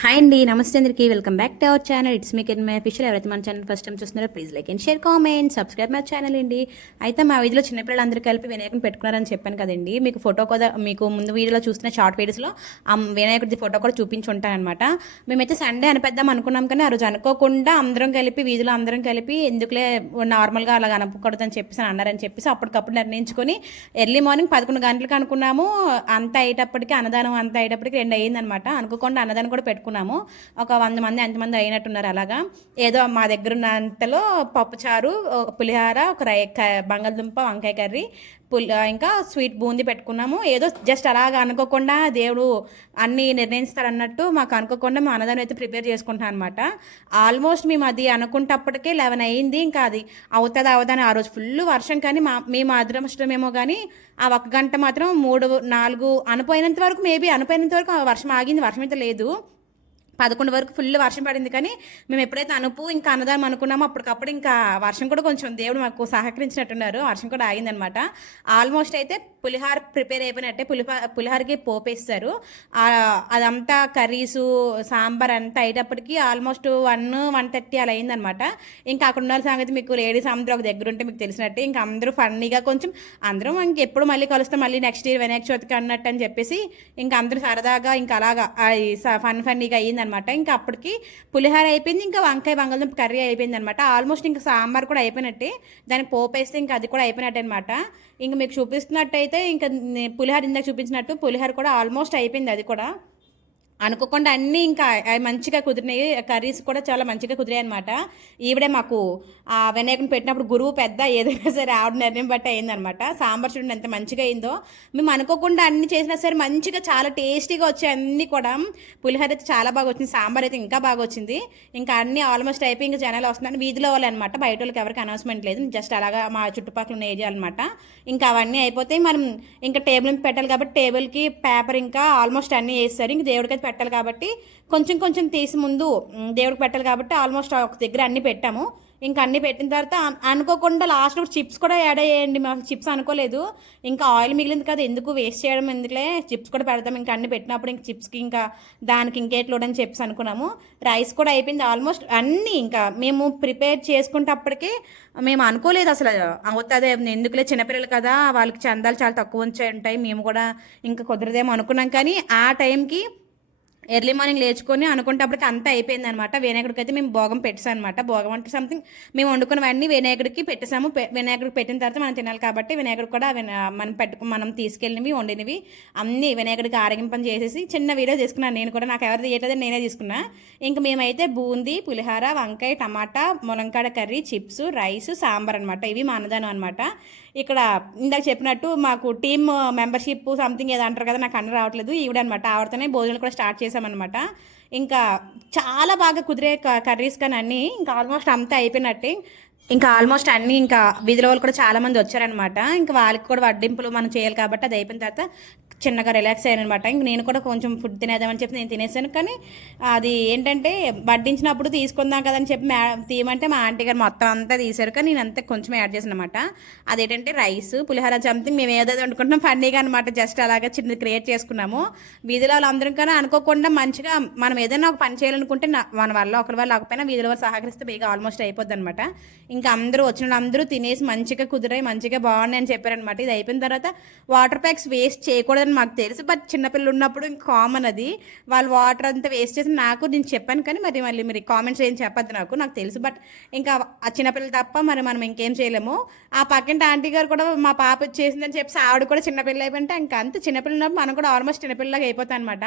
Hi అండి, నమస్తే అందరికి. Welcome back to our channel. It's me can my official. ఎవరైతే మన ఛానల్ ఫస్ట్ టైం చూస్తున్నారో please like and share, comment, subscribe my channel అండి. అయితే మా వీధిలో చిన్నపిల్లలందరూ కలిపి వినాయకుని పెట్టుకున్నారని చెప్పాను కదండి. మీకు ఫోటో కూడా మీకు ముందు వీడియోలో చూస్తున్న షార్ట్ వీడియోస్లో ఆ వినాయకుడి ఫోటో కూడా చూపించి ఉంటానన్నమాట. మేమైతే సండే అనిపెద్దాం అనుకున్నాం, కానీ ఆ రోజు అనుకోకుండా అందరం కలిపి వీధిలో అందరం కలిపి ఎందుకులే నార్మల్గా అలా అనకూడదని చెప్పేసి అన్నారని చెప్పేసి అప్పటికప్పుడు నిర్ణయించుకొని ఎర్లీ మార్నింగ్ 11 గంటలకు అనుకున్నాము. అంత అయ్యేటప్పటికి అన్నదానం అంత అయ్యేటప్పటికి 2 అయ్యిందనమాట. అనుకోకుండా అన్నదానం కూడా పెట్టుకున్నాము. ఒక 100 మంది ఎంతమంది అయినట్టున్నారు. అలాగా ఏదో మా దగ్గర ఉన్నంతలో పప్పుచారు, పులిహార, ఒక బంగాళదుంప వంకాయ కర్రీ, ఇంకా స్వీట్ బూందీ పెట్టుకున్నాము. ఏదో జస్ట్ అలాగా అనుకోకుండా దేవుడు అన్నీ నిర్ణయిస్తారన్నట్టు మాకు అనుకోకుండా మా అన్నదానం అయితే ప్రిపేర్ చేసుకుంటాం అనమాట. ఆల్మోస్ట్ మేము అది అనుకుంటప్పటికే 11 అయ్యింది. ఇంకా అది అవుతుంది అవదని ఆ రోజు ఫుల్ వర్షం, కానీ మేము అదృష్టమేమో కానీ ఆ 1 గంట మాత్రం 3, 4 అనుపోయినంత వరకు అనుపోయినంత వరకు వర్షం ఆగింది. వర్షం అయితే లేదు. 11 వరకు ఫుల్ వర్షం పడింది. కానీ మేము ఎప్పుడైతే ఇంకా అన్నదానం అనుకున్నామో అప్పటికప్పుడు ఇంకా వర్షం కూడా కొంచెం దేవుడు మాకు సహకరించినట్టున్నారు. వర్షం కూడా ఆగిందనమాట. ఆల్మోస్ట్ అయితే పులిహార ప్రిపేర్ అయిపోయినట్టే. పులిహారకి పోపేస్తారు. అదంతా కర్రీసు సాంబార్ అంతా అయ్యేటప్పటికి ఆల్మోస్ట్ 1:30 అలా అయిందనమాట. ఇంకా అక్కడ ఉన్న సంగతి మీకు లేడీస్ అందరూ ఒక దగ్గర ఉంటే మీకు తెలిసినట్టే. ఇంకా అందరూ ఫన్నీగా కొంచెం అందరం ఇంకెప్పుడు మళ్ళీ కలుస్తాం, మళ్ళీ నెక్స్ట్ ఇయర్ వినాయక చవితికి అన్నట్టు అని చెప్పేసి ఇంకా అందరూ సరదాగా ఇంకా అలాగా ఫన్నీగా అయ్యింది అనమాట. ఇంకా అప్పటికి పులిహార అయిపోయింది, ఇంకా వంకాయ బంగాళదుంప కర్రీ అయిపోయింది అనమాట. ఆల్మోస్ట్ ఇంకా సాంబార్ కూడా అయిపోయినట్టే. దానికి పోపేస్తే ఇంకా అది కూడా అయిపోయినట్టే అనమాట. ఇంకా మీకు చూపిస్తున్నట్టయితే ఇంకా పులిహార ఇందాక చూపించినట్టు పులిహార కూడా ఆల్మోస్ట్ అయిపోయింది. అది కూడా అనుకోకుండా అన్నీ ఇంకా మంచిగా కుదిరినాయి. కర్రీస్ కూడా చాలా మంచిగా కుదిరాయి అనమాట. ఈవిడే మాకు ఆ వినాయకుని పెట్టినప్పుడు గురువు పెద్ద, ఏదైనా సరే ఆవిడ నిర్ణయం బట్టి అయిందనమాట. సాంబార్ చూడండి ఎంత మంచిగా అయిందో. మేము అనుకోకుండా అన్ని చేసినా సరే మంచిగా చాలా టేస్టీగా వచ్చాయి అన్నీ కూడా. పులిహోర అయితే చాలా బాగా వచ్చింది, సాంబార్ అయితే ఇంకా బాగా వచ్చింది. ఇంకా అన్నీ ఆల్మోస్ట్ అయిపోయి ఇంకా జనాలు వస్తున్నాను. వీధిలో వాళ్ళు అనమాట, బయట వాళ్ళకి ఎవరికి అనౌన్స్మెంట్ లేదు, జస్ట్ అలాగా మా చుట్టుపక్కల ఉన్న ఏరియా అనమాట. ఇంకా అవన్నీ అయిపోతాయి. మనం ఇంకా టేబుల్ పెట్టాలి కాబట్టి టేబుల్కి పేపర్ ఇంకా ఆల్మోస్ట్ అన్నీ వేస్తారు. ఇంక దేవుడికి పెట్టాలి కాబట్టి కొంచెం కొంచెం తీసి ముందు దేవుడికి పెట్టాలి కాబట్టి ఆల్మోస్ట్ ఒక దగ్గర అన్నీ పెట్టాము. ఇంకా అన్నీ పెట్టిన తర్వాత అనుకోకుండా లాస్ట్లో చిప్స్ కూడా యాడ్ అయ్యాయండి. మాకు చిప్స్ అనుకోలేదు. ఇంకా ఆయిల్ మిగిలింది కదా, ఎందుకు వేస్ట్ చేయడం, ఎందుకులే చిప్స్ కూడా పెడతాం. ఇంకా అన్నీ పెట్టినప్పుడు ఇంక చిప్స్కి ఇంకా దానికి ఇంకేట్లోడని చెప్పేసి అనుకున్నాము. రైస్ కూడా అయిపోయింది ఆల్మోస్ట్ అన్నీ. ఇంకా మేము ప్రిపేర్ చేసుకుంటప్పటికే మేము అనుకోలేదు అసలు అవుతుంది ఎందుకులే, చిన్నపిల్లలు కదా, వాళ్ళకి చందాలు చాలా తక్కువ ఉంటాయి, మేము కూడా ఇంకా కుదరదేమో అనుకున్నాం. కానీ ఆ టైంకి ఎర్లీ మార్నింగ్ లేచుకొని అనుకునేటప్పటికి అంతా అయిపోయింది అనమాట. వినాయకుడికి అయితే మేము భోగం పెట్టాం అనమాట. భోగం అంటే సంథింగ్ మేము వండుకున్నవన్నీ వినాయకుడికి పెట్టేసాము. వినాయకుడికి పెట్టిన తర్వాత మనం తినాలి కాబట్టి వినాయకుడికి కూడా మనం తీసుకెళ్ళినవి వండినవి అన్నీ వినాయకుడికి ఆరగింపని చేసేసి చిన్న వీడియో తీసుకున్నాను నేను కూడా. నాకు ఎవరు తీయట్లేదు, నేనే తీసుకున్నా. ఇంకా మేమైతే బూందీ, పులిహార, వంకాయ, టమాటా, ములంకాడ కర్రీ, చిప్స్, రైస్, సాంబార్ అనమాట. ఇవి మా అన్నదానం అనమాట. ఇక్కడ ఇందాక చెప్పినట్టు మాకు టీమ్ మెంబర్షిప్ సంథింగ్ ఏదో అంటారు కదా, నాకు అన్న రావట్లేదు, ఈవిడనమాట. ఆవిడతోనే భోజనాలు కూడా స్టార్ట్ చేసామన్నమాట. ఇంకా చాలా బాగా కుదిరే కర్రీస్ కానీ అన్నీ ఇంకా ఆల్మోస్ట్ అంతా అయిపోయినట్టే. ఇంకా ఆల్మోస్ట్ అన్నీ ఇంకా వీధిలో వాళ్ళు కూడా చాలామంది వచ్చారనమాట. ఇంకా వాళ్ళకి కూడా వడ్డింపులు మనం చేయాలి కాబట్టి అది అయిపోయిన తర్వాత చిన్నగా రిలాక్స్ అయ్యాను అనమాట. ఇంక నేను కూడా కొంచెం ఫుడ్ తినేద్దామని చెప్పి నేను తినేసాను. కానీ అది ఏంటంటే వడ్డించినప్పుడు తీసుకుందాం కదని చెప్పి తీయమంటే మా ఆంటీ గారు మొత్తం అంతా తీశారు, కానీ నేను అంతా కొంచెం యాడ్ చేశాను అనమాట. అదేంటంటే రైస్, పులిహోర సంథింగ్ మేము ఏదో వండుకుంటున్నాం ఫన్నీగా అనమాట. జస్ట్ అలాగా చిన్నది క్రియేట్ చేసుకున్నాము. వీధిలో వాళ్ళందరం కానీ అనుకోకుండా మంచిగా మనం ఏదైనా ఒక పని చేయాలనుకుంటే మన వల్ల ఒకరి వల్ల లేకపోయినా వీధిలో వాళ్ళు సహకరిస్తే బేగా ఆల్మోస్ట్ అయిపోద్ది అనమాట. ఇంకా అందరూ వచ్చిన అందరూ తినేసి మంచిగా కుదిరాయి, మంచిగా బాగున్నాయి అని చెప్పారనమాట. ఇది అయిపోయిన తర్వాత వాటర్ ప్యాక్స్ వేస్ట్ చేయకూడదని మాకు తెలుసు, బట్ చిన్నపిల్లలు ఉన్నప్పుడు ఇంకా కామన్ అది. వాళ్ళు వాటర్ అంతా వేస్ట్ చేసి నేను చెప్పాను, కానీ మళ్ళీ మీరు కామెంట్స్ ఏం చెప్పద్దు, నాకు తెలుసు. బట్ ఇంకా ఆ చిన్నపిల్లలు తప్ప మనం ఇంకేం చేయలేము. ఆ పక్కింటి ఆంటీ గారు కూడా మా పాప చేసిందని చెప్పి ఆవిడ కూడా చిన్నపిల్ల అయిపోయింటే ఇంకా అంత చిన్నపిల్లలు ఉన్నప్పుడు మనం కూడా ఆల్మోస్ట్ చిన్నపిల్లలాగా అయిపోతాం అనమాట.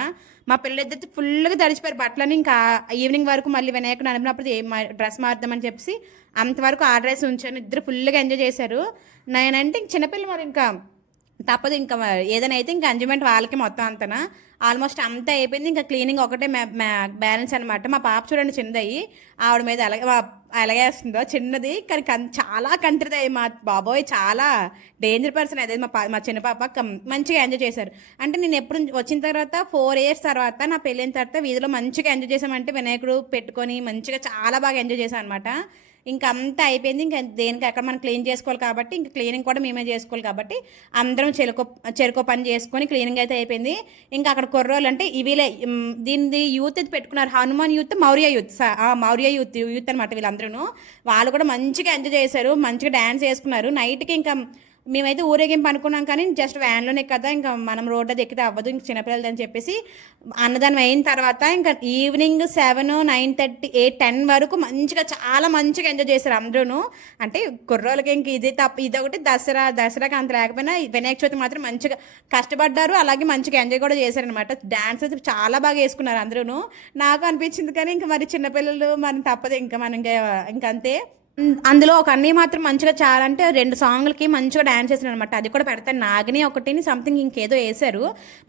మా పిల్లలు ఇద్దరు ఫుల్గా తడిచిపోయారు బట్టలని. ఇంకా ఈవినింగ్ వరకు మళ్ళీ వినాయకుడు అనిపినప్పుడు డ్రెస్ మారుద్దామని చెప్పి అంతవరకు ఆ డ్రెస్ ఉంచాను. ఇద్దరు ఫుల్గా ఎంజాయ్ చేశారు. నేనంటే ఇంక చిన్నపిల్లలు మరి ఇంకా తప్పదు, ఇంకా ఏదైనా అయితే ఇంకా ఎంజాయ్మెంట్ వాళ్ళకి మొత్తం అంతనా. ఆల్మోస్ట్ అంతా అయిపోయింది. ఇంకా క్లీనింగ్ ఒకటే బ్యాలెన్స్ అనమాట. మా పాప చూడండి చిన్నదయ్యి, ఆవిడ మీద ఎలాగేస్తుందో చిన్నది, కానీ చాలా కంట్రిది. మా బాబోయ్ చాలా డేంజర్ పర్సన్ అదే మా చిన్న పాప. మంచిగా ఎంజాయ్ చేశారు. అంటే నేను ఎప్పుడు వచ్చిన తర్వాత 4 years తర్వాత నా పెళ్ళైన తర్వాత వీధిలో మంచిగా ఎంజాయ్ చేసామంటే వినాయకుడు పెట్టుకొని మంచిగా చాలా బాగా ఎంజాయ్ చేశాను అనమాట. ఇంకా అంతా అయిపోయింది. ఇంకా దేనికి అక్కడ మనం క్లీన్ చేసుకోవాలి కాబట్టి ఇంకా క్లీనింగ్ కూడా మేమే చేసుకోవాలి కాబట్టి అందరం చెరుకో పని చేసుకొని క్లీనింగ్ అయితే అయిపోయింది. ఇంకా అక్కడ కుర్రోళ్ళు అంటే ఇవిలే దీనిది యూత్ అయితే పెట్టుకున్నారు, Hanuman youth, Maurya youth, Maurya youth అనమాట వీళ్ళందరూ. వాళ్ళు కూడా మంచిగా ఎంజాయ్ చేశారు, మంచిగా డ్యాన్స్ చేసుకున్నారు. నైట్కి ఇంకా మేమైతే ఊరేగింపు అనుకున్నాం కానీ జస్ట్ వ్యాన్లోనే కదా, ఇంకా మనం రోడ్డు అది ఎక్కితే అవ్వదు, ఇంక చిన్నపిల్లలు అని చెప్పేసి అన్నదానం అయిన తర్వాత ఇంకా ఈవినింగ్ 7, 9:30, 8, 10 వరకు మంచిగా చాలా మంచిగా ఎంజాయ్ చేశారు అందరూ. అంటే కుర్రోళ్ళకి ఇంక ఇదొకటి దసరాకి అంత లేకపోయినా వినాయక చవితి మాత్రం మంచిగా కష్టపడ్డారు, అలాగే మంచిగా ఎంజాయ్ కూడా చేశారనమాట. డ్యాన్స్ అయితే చాలా బాగా వేసుకున్నారు అందరూ. నాకు అనిపించింది కానీ ఇంకా మరి చిన్నపిల్లలు మరి తప్పదు, ఇంకా మనం ఇంకంతే. అందులో ఒక అన్నయ్య మాత్రం మంచిగా చాలా అంటే 2 సాంగ్లకి మంచిగా డ్యాన్స్ చేశారు అనమాట. అది కూడా పెడతాను, నాగిని ఒకటిని సంథింగ్ ఇంకేదో వేశారు.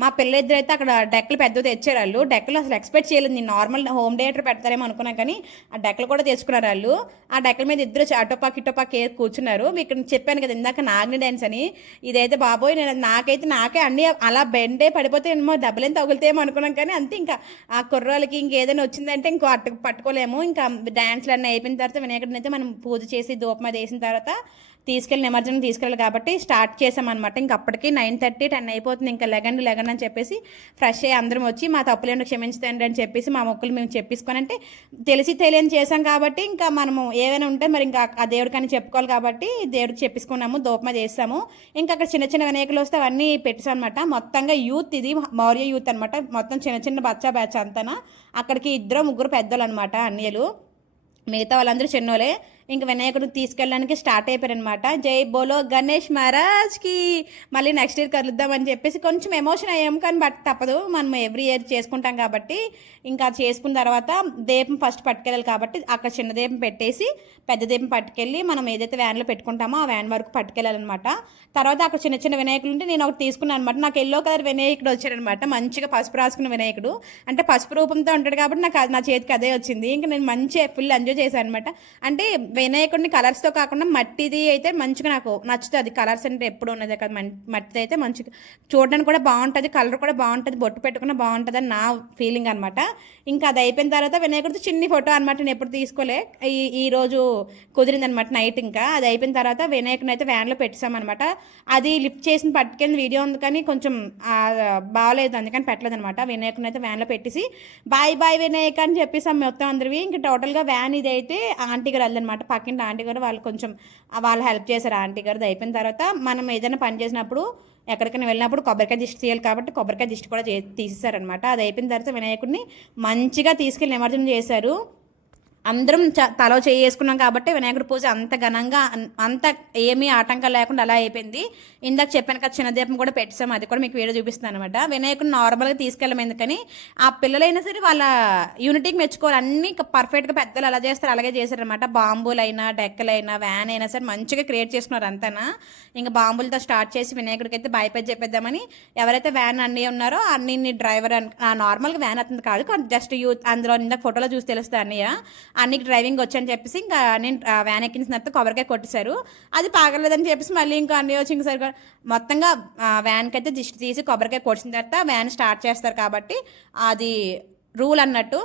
మా పిల్లలిద్దరు అయితే అక్కడ డెక్కలు పెద్దవి తెచ్చారు వాళ్ళు. డెక్కలు అసలు ఎక్స్పెక్ట్ చేయలేదు, నేను నార్మల్ హోమ్ థియేటర్ పెడతారేమో అనుకున్నా కానీ ఆ డెక్కలు కూడా తెచ్చుకున్నారు వాళ్ళు. ఆ డెక్కల మీద ఇద్దరు ఇటోపాక్ కూర్చున్నారు. మీకు చెప్పాను కదా ఇందాక నాగిని డ్యాన్స్ అని, ఇదైతే బాబోయ్ నాకే అన్ని అలా బెండే పడిపోతే ఏమో దెబ్బలేం తగులుతాయేమో అనుకున్నాం కానీ అంతే. ఇంకా ఆ కుర్రాలకి ఇంకేదైనా వచ్చిందంటే ఇంకో పట్టుకోలేము. ఇంకా డ్యాన్స్లు అన్నీ అయిపోయిన తర్వాత వినాయకుడిని అయితే మనం పూజ చేసి ధూపం అది వేసిన తర్వాత నిమజ్జనం తీసుకెళ్ళాలి కాబట్టి స్టార్ట్ చేసామన్నమాట. ఇంక అప్పటికి 9:30, 10 అయిపోతుంది. ఇంకా లెగండి అని చెప్పేసి ఫ్రెష్ అయ్యి అందరం వచ్చి మా తప్పులేంటో క్షమించండి అని చెప్పేసి మా మొక్కులు మేము చెప్పేసుకొని, అంటే తెలియని చేసాం కాబట్టి ఇంకా మనము ఏమైనా ఉంటే మరి ఇంకా ఆ దేవుడికని చెప్పుకోవాలి కాబట్టి దేవుడికి చెప్పేసుకున్నాము, ధూపం అది వేసాము. ఇంకా అక్కడ చిన్న చిన్న వినాయకులు వస్తే అవన్నీ పెట్టాం అనమాట. మొత్తంగా యూత్, ఇది మౌర్య యూత్ అనమాట. మొత్తం చిన్న బచ్చా బ్యాచ్ అంతా. అక్కడికి 2, 3 పెద్దలు అనమాట అన్నయ్యలు, మిగతా వాళ్ళందరూ చిన్నోలే. ఇంక వినాయకుడు తీసుకెళ్ళడానికి స్టార్ట్ అయిపోయారనమాట. జై బోలో గణేష్ మహారాజ్కి, మళ్ళీ నెక్స్ట్ ఇయర్ కలుద్దామని చెప్పేసి కొంచెం ఎమోషన్ అయ్యాము కానీ బట్ తప్పదు, మనం ఎవ్రీ ఇయర్ చేసుకుంటాం కాబట్టి. ఇంకా చేసుకున్న తర్వాత దీపం ఫస్ట్ పట్టుకెళ్ళాలి కాబట్టి అక్కడ చిన్న దీపం పెట్టేసి పెద్ద దీపం పట్టుకెళ్ళి మనం ఏదైతే వ్యాన్లో పెట్టుకుంటామో ఆ వ్యాన్ వరకు పట్టుకెళ్ళాలన్నమాట. తర్వాత అక్కడ చిన్న చిన్న వినాయకులు ఉంటే నేను ఒకటి తీసుకున్నాను అనమాట. నాకు ఎల్లో కలర్ వినాయకుడు వచ్చాడనమాట, మంచిగా పసుపు రాసుకున్న వినాయకుడు. అంటే పసుపు రూపంతో ఉంటాడు కాబట్టి నా చేతికి అదే వచ్చింది. ఇంకా నేను మంచిగా ఫుల్ ఎంజాయ్ చేశాను అనమాట. అంటే వినాయకుడిని కలర్స్తో కాకుండా మట్టిది అయితే మంచిగా నాకు నచ్చుతుంది. కలర్స్ అంటే ఎప్పుడు ఉన్నదే కదా, మట్టిది అయితే మంచిగా చూడడానికి కూడా బాగుంటుంది, కలర్ కూడా బాగుంటుంది, బొట్టు పెట్టుకున్న బాగుంటుంది అని నా ఫీలింగ్ అనమాట. ఇంకా అది అయిపోయిన తర్వాత వినాయకుడితో చిన్ని ఫోటో అనమాట, నేను ఎప్పుడు తీసుకోలే, ఈరోజు కుదిరిందనమాట నైట్. ఇంకా అది అయిపోయిన తర్వాత వినాయకుడిని అయితే వ్యాన్లో పెట్టామన్నమాట. అది లిఫ్ట్ చేసిన పట్టుకెళ్ళిన వీడియో ఉంది కానీ కొంచెం బాగలేదు, అందుకని పెట్టలేదు అనమాట. వినాయకుడిని అయితే వ్యాన్లో పెట్టేసి బాయ్ వినాయక్ అని చెప్పేసి మొత్తం అందరివి. ఇంకా టోటల్గా వ్యాన్ ఇది అయితే ఆంటీ గారు వెళ్ళదనమాట, పక్కింటి ఆంటీ గారు వాళ్ళు కొంచెం వాళ్ళు హెల్ప్ చేశారు ఆంటీ గారు. అయిపోయిన తర్వాత మనం ఏదైనా పని చేసినప్పుడు ఎక్కడికైనా వెళ్ళినప్పుడు కొబ్బరికాయ దిష్టి తీయాలి కాబట్టి కొబ్బరికాయ దిష్టి కూడా తీసేశారనమాట. అది అయిపోయిన తర్వాత వినాయకుడిని మంచిగా తీసుకెళ్ళి నిమజ్జనం చేశారు. అందరం తలో చేసుకున్నాం కాబట్టి వినాయకుడి పూజ అంత ఘనంగా అంత ఏమీ ఆటంకం లేకుండా అలా అయిపోయింది. ఇందాక చెప్పాను కదా చిన్న దీపం కూడా పెట్టాము, అది కూడా మీకు వీడియో చూపిస్తాను అనమాట. వినాయకుడిని నార్మల్గా తీసుకెళ్ళాం ఎందుకని ఆ పిల్లలైనా సరే వాళ్ళ యూనిటీకి మెచ్చుకోవాలి, అన్నీ పర్ఫెక్ట్గా పెద్దలు అలా చేస్తారు అలాగే చేశారనమాట. బాంబులైనా డెక్కలైనా వ్యాన్ అయినా సరే మంచిగా క్రియేట్ చేసుకున్నారు అంతనా. ఇంకా బాంబులతో స్టార్ట్ చేసి వినాయకుడికి అయితే బైపై చెప్పేద్దామని ఎవరైతే వ్యాన్ అన్నీ ఉన్నారో అన్ని డ్రైవర్ నార్మల్గా వ్యాన్ అతను కాదు, జస్ట్ యూత్ అందులో ఇందాక ఫోటోలో చూసి తెలుస్తుంది అన్నయ్య అన్నికి డ్రైవింగ్ వచ్చని చెప్పేసి ఇంకా నేను వ్యాన్ ఎక్కిన తర్వాత కొబ్బరికాయ కొట్టేశారు. అది పాగలేదని చెప్పేసి మళ్ళీ ఇంకా అన్నీ వచ్చి ఇంకసారి మొత్తంగా వ్యాన్కి అయితే దిష్టి తీసి కొబ్బరికాయ కొట్టిన తర్వాత వ్యాన్ స్టార్ట్ చేస్తారు కాబట్టి అది రూల్ అన్నట్టు.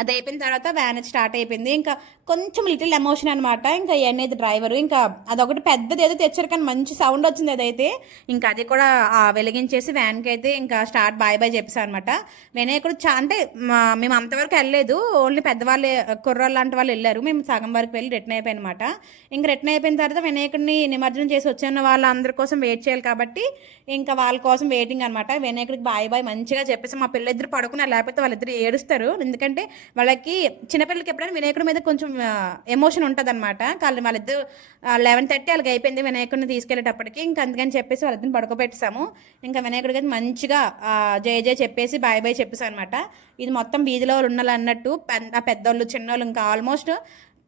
అది అయిపోయిన తర్వాత వ్యాన్ స్టార్ట్ అయిపోయింది. ఇంకా కొంచెం లిటిల్ ఎమోషన్ అనమాట. ఇంకా అనేది డ్రైవరు ఇంకా అదొకటి పెద్దది ఏదో తెచ్చారు కానీ మంచి సౌండ్ వచ్చింది అదైతే. ఇంకా అది కూడా వెలిగించేసి వ్యాన్కి అయితే ఇంకా స్టార్ట్ బాయ్ చెప్పేసాం అనమాట. వినాయకుడు అంటే మేము అంతవరకు వెళ్ళలేదు, ఓన్లీ పెద్దవాళ్ళు కుర్రాళ్ళు లాంటి వాళ్ళు వెళ్ళారు, మేము సగం వరకు వెళ్ళి రిటర్న్ అయిపోయాయి అనమాట. ఇంకా రిటర్న్ అయిపోయిన తర్వాత వినాయకుడిని నిమజ్జనం చేసి వచ్చిన వాళ్ళందరి కోసం వెయిట్ చేయాలి కాబట్టి ఇంకా వాళ్ళ కోసం వెయిటింగ్ అనమాట. వినాయకుడికి బాయ్ మంచిగా చెప్పేసి మా పిల్లలిద్దరు పడుకున్నారు, లేకపోతే వాళ్ళిద్దరు ఏడుస్తారు. ఎందుకంటే వాళ్ళకి చిన్నపిల్లలకి ఎప్పుడైనా వినాయకుడి మీద కొంచెం ఎమోషన్ ఉంటుంది అనమాట. వాళ్ళిద్దరు 11:30 వాళ్ళకి అయిపోయింది వినాయకుడిని తీసుకెళ్ళేటప్పటికి. ఇంకా అందుకని చెప్పేసి వాళ్ళిద్దరిని పడుకోబెట్టేసాము. ఇంకా వినాయకుడికి మంచిగా జయ చెప్పేసి బాయ్ చెప్పేసాం అనమాట. ఇది మొత్తం వీధిలో ఉన్నలు అన్నట్టు పెద్దోళ్ళు చిన్నోళ్ళు ఇంకా ఆల్మోస్ట్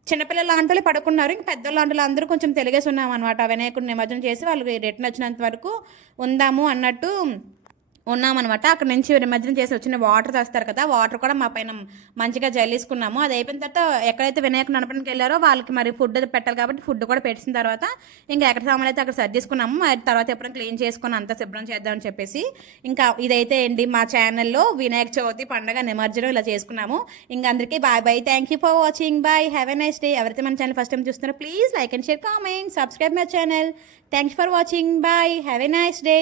చిన్నపిల్లలు లాంటి వాళ్ళు పడుకున్నారు, ఇంకా పెద్దోళ్ళు లాంటి వాళ్ళు అందరూ కొంచెం తెలిగేసి ఉన్నాం అనమాట. వినాయకుడిని నిమజ్జనం చేసి వాళ్ళు రిటర్న్ వచ్చినంత వరకు ఉందాము అన్నట్టు ఉన్నామన్నమాట. అక్కడ నుంచి నిమజ్జనం చేసి వచ్చిన వాటర్ తెస్తారు కదా, వాటర్ కూడా మా పైన మంచిగా జల్లేసుకున్నాము. అది అయిపోయిన తర్వాత ఎక్కడైతే వినాయకుని నడపడానికి వెళ్ళారో వాళ్ళకి మరి ఫుడ్ పెట్టాలి కాబట్టి ఫుడ్ కూడా పెట్టిన తర్వాత ఇంకా ఎక్కడ సామాన్లు అయితే అక్కడ సర్దేసుకున్నాము. మరి తర్వాత ఎప్పుడైనా క్లీన్ చేసుకుని అంతా శుభ్రం చేద్దామని చెప్పేసి ఇంకా ఇదైతే అండి మా ఛానల్లో వినాయక చవితి పండుగ నిమజ్జనం ఇలా చేసుకున్నాము. ఇంకా అందరికీ bye bye, thank you for watching, bye, have a nice day. ఎవరైతే మన ఛానల్ ఫస్ట్ టైం చూస్తున్నారో please like and share, comment, subscribe my channel. Thanks for watching, bye, have a nice day.